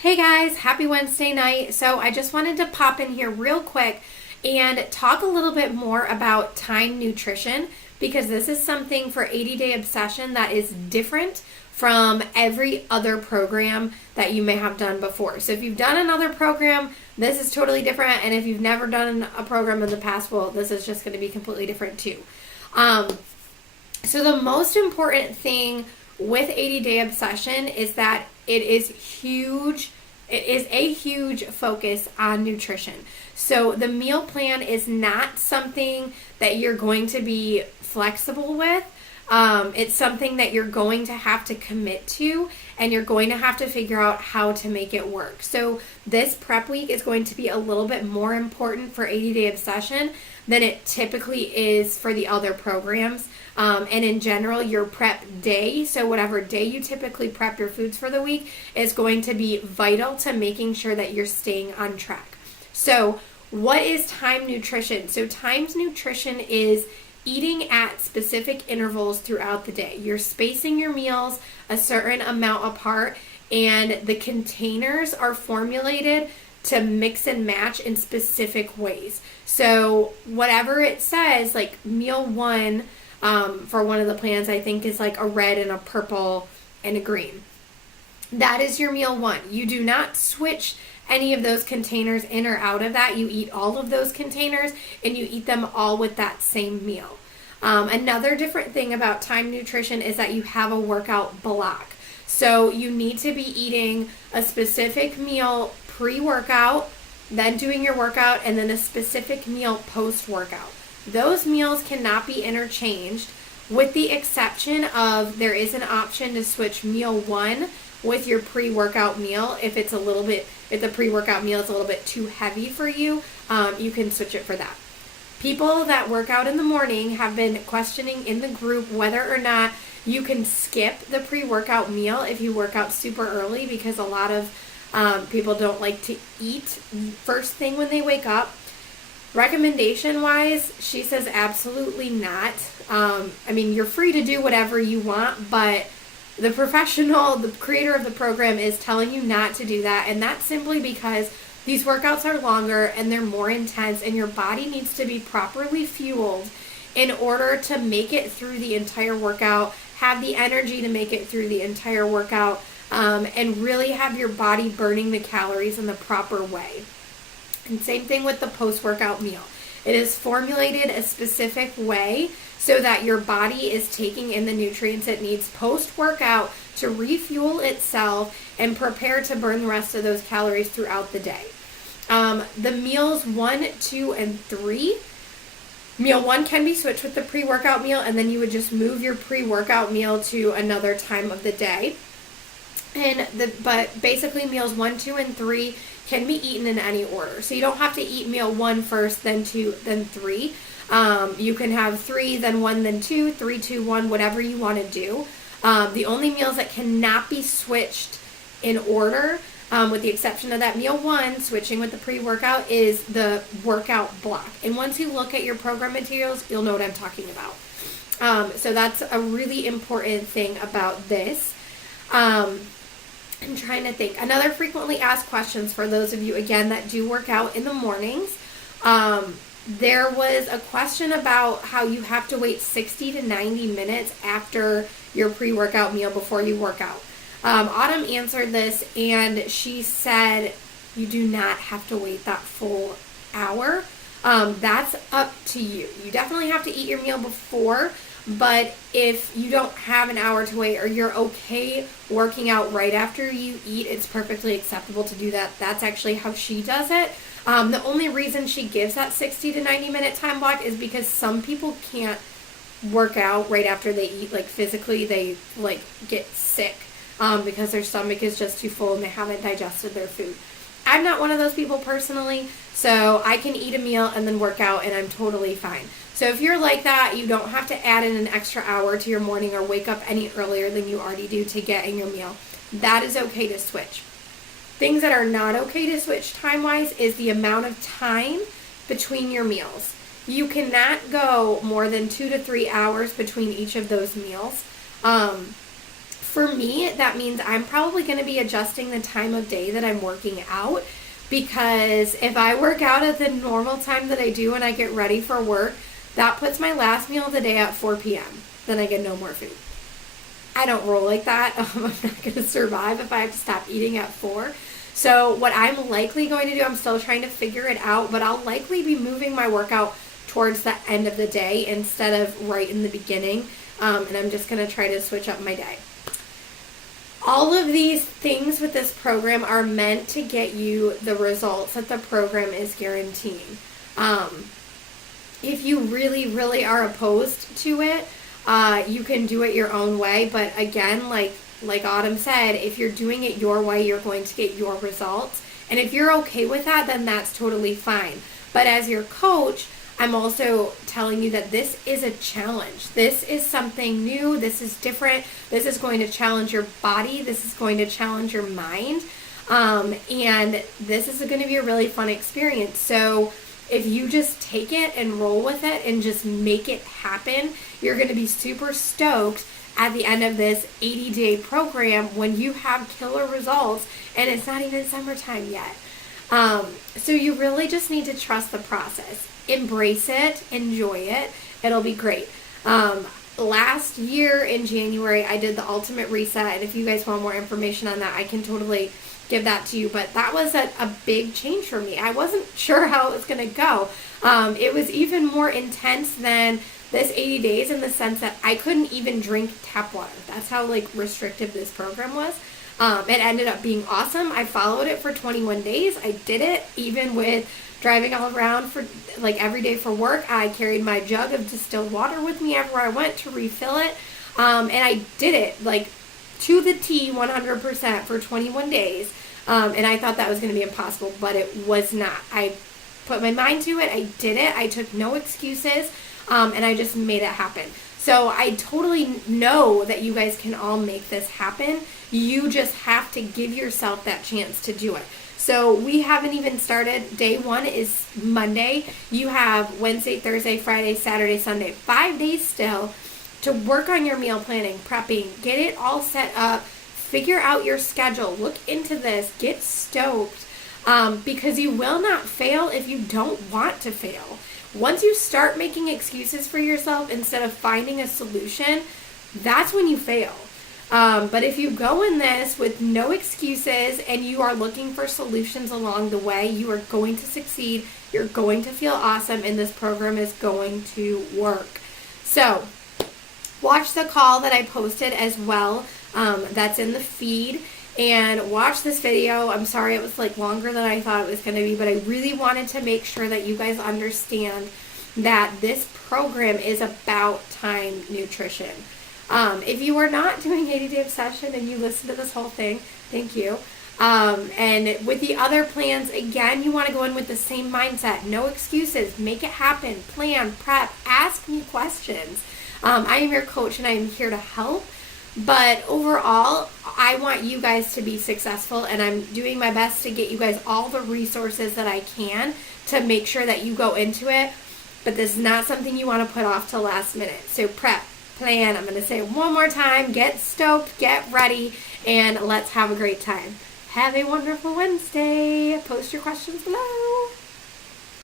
Hey guys, happy Wednesday night. So I just wanted to pop in here real quick and talk a little bit more about time nutrition because this is something for 80 Day Obsession that is different from every other program that you may have done before. So if you've done another program, this is totally different. And if you've never done a program in the past, well, this is just going to be completely different too. So the most important thing with 80 Day Obsession is that it is huge. It is a huge focus on nutrition. So the meal plan is not something that you're going to be flexible with. It's something that you're going to have to commit to, and you're going to have to figure out how to make it work. So this prep week is going to be a little bit more important for 80 Day Obsession than it typically is for the other programs. And in general, your prep day, so whatever day you typically prep your foods for the week, is going to be vital to making sure that you're staying on track. So what is time nutrition? So times nutrition is eating at specific intervals throughout the day. You're spacing your meals a certain amount apart, and the containers are formulated to mix and match in specific ways. So whatever it says, like meal one, for one of the plans, I think is like a red and a purple and a green. That is your meal one. You do not switch any of those containers in or out of that. You eat all of those containers and you eat them all with that same meal. Another different thing about time nutrition is that you have a workout block. So you need to be eating a specific meal pre-workout, then doing your workout, and then a specific meal post-workout. Those meals cannot be interchanged, with the exception of there is an option to switch meal one with your pre-workout meal. If the pre-workout meal is a little bit too heavy for you, you can switch it for that. People that work out in the morning have been questioning in the group whether or not you can skip the pre-workout meal if you work out super early, because a lot of people don't like to eat first thing when they wake up. Recommendation wise, she says absolutely not. You're free to do whatever you want, but the creator of the program is telling you not to do that. And that's simply because these workouts are longer and they're more intense, and your body needs to be properly fueled in order to make it through the entire workout, have the energy to make it through the entire workout, and really have your body burning the calories in the proper way. And same thing with the post-workout meal. It is formulated a specific way so that your body is taking in the nutrients it needs post-workout to refuel itself and prepare to burn the rest of those calories throughout the day. The meals 1, 2, and 3. Meal 1 can be switched with the pre-workout meal, and then you would just move your pre-workout meal to another time of the day. But basically meals 1, 2, and 3 can be eaten in any order. So you don't have to eat meal 1 first, then 2, then 3. You can have 3, then 1, then 2, 3, 2, 1, whatever you want to do. The only meals that cannot be switched in order, with the exception of that meal 1, switching with the pre-workout, is the workout block. And once you look at your program materials, you'll know what I'm talking about. So that's a really important thing about this. I'm trying to think. Another frequently asked questions for those of you, again, that do work out in the mornings. There was a question about how you have to wait 60 to 90 minutes after your pre-workout meal before you work out. Autumn answered this, and she said you do not have to wait that full hour. That's up to you. You definitely have to eat your meal before, but if you don't have an hour to wait, or you're okay working out right after you eat, it's perfectly acceptable to do that. That's actually how she does it. The only reason she gives that 60 to 90 minute time block is because some people can't work out right after they eat. Like physically, they get sick because their stomach is just too full and they haven't digested their food. I'm not one of those people personally, so I can eat a meal and then work out and I'm totally fine. So if you're like that, you don't have to add in an extra hour to your morning or wake up any earlier than you already do to get in your meal. That is okay to switch. Things that are not okay to switch time-wise is the amount of time between your meals. You cannot go more than 2 to 3 hours between each of those meals. For me, that means I'm probably going to be adjusting the time of day that I'm working out, because if I work out at the normal time that I do and I get ready for work, that puts my last meal of the day at 4 p.m. Then I get no more food. I don't roll like that. I'm not going to survive if I have to stop eating at 4. So what I'm likely going to do, I'm still trying to figure it out, but I'll likely be moving my workout towards the end of the day instead of right in the beginning. And I'm just going to try to switch up my day. All of these things with this program are meant to get you the results that the program is guaranteeing. If you really, really are opposed to it, you can do it your own way. But again, like Autumn said, if you're doing it your way, you're going to get your results. And if you're okay with that, then that's totally fine. But as your coach, I'm also telling you that this is a challenge. This is something new. This is different. This is going to challenge your body. This is going to challenge your mind. And this is going to be a really fun experience. So if you just take it and roll with it and just make it happen, you're going to be super stoked at the end of this 80-day program when you have killer results and it's not even summertime yet. So you really just need to trust the process. Embrace it, enjoy it, it'll be great. Last year in January, I did the Ultimate Reset, and if you guys want more information on that, I can totally give that to you, but that was a big change for me. I wasn't sure how it was going to go. It was even more intense than this 80 days in the sense that I couldn't even drink tap water. That's how restrictive this program was. It ended up being awesome. I followed it for 21 days. I did it even with driving all around for every day for work. I carried my jug of distilled water with me everywhere I went to refill it. And I did it to the T 100% for 21 days. And I thought that was going to be impossible, but it was not. I put my mind to it. I did it. I took no excuses. And I just made it happen. So I totally know that you guys can all make this happen. You just have to give yourself that chance to do it. So we haven't even started. Day 1 is Monday. You have Wednesday, Thursday, Friday, Saturday, Sunday, 5 days still to work on your meal planning, prepping, get it all set up, figure out your schedule, look into this, get stoked, because you will not fail if you don't want to fail. Once you start making excuses for yourself instead of finding a solution, that's when you fail. But if you go in this with no excuses and you are looking for solutions along the way, you are going to succeed. You're going to feel awesome, and this program is going to work. So watch the call that I posted as well. That's in the feed. And watch this video. I'm sorry it was longer than I thought it was going to be, but I really wanted to make sure that you guys understand that this program is about time nutrition. If you are not doing 80-day obsession and you listen to this whole thing, thank you. And with the other plans, again, you want to go in with the same mindset. No excuses. Make it happen. Plan, prep, ask me questions. I am your coach and I am here to help. But overall, I want you guys to be successful, and I'm doing my best to get you guys all the resources that I can to make sure that you go into it. But this is not something you want to put off till last minute. So prep, plan. I'm going to say it one more time. Get stoked, get ready, and let's have a great time. Have a wonderful Wednesday. Post your questions below.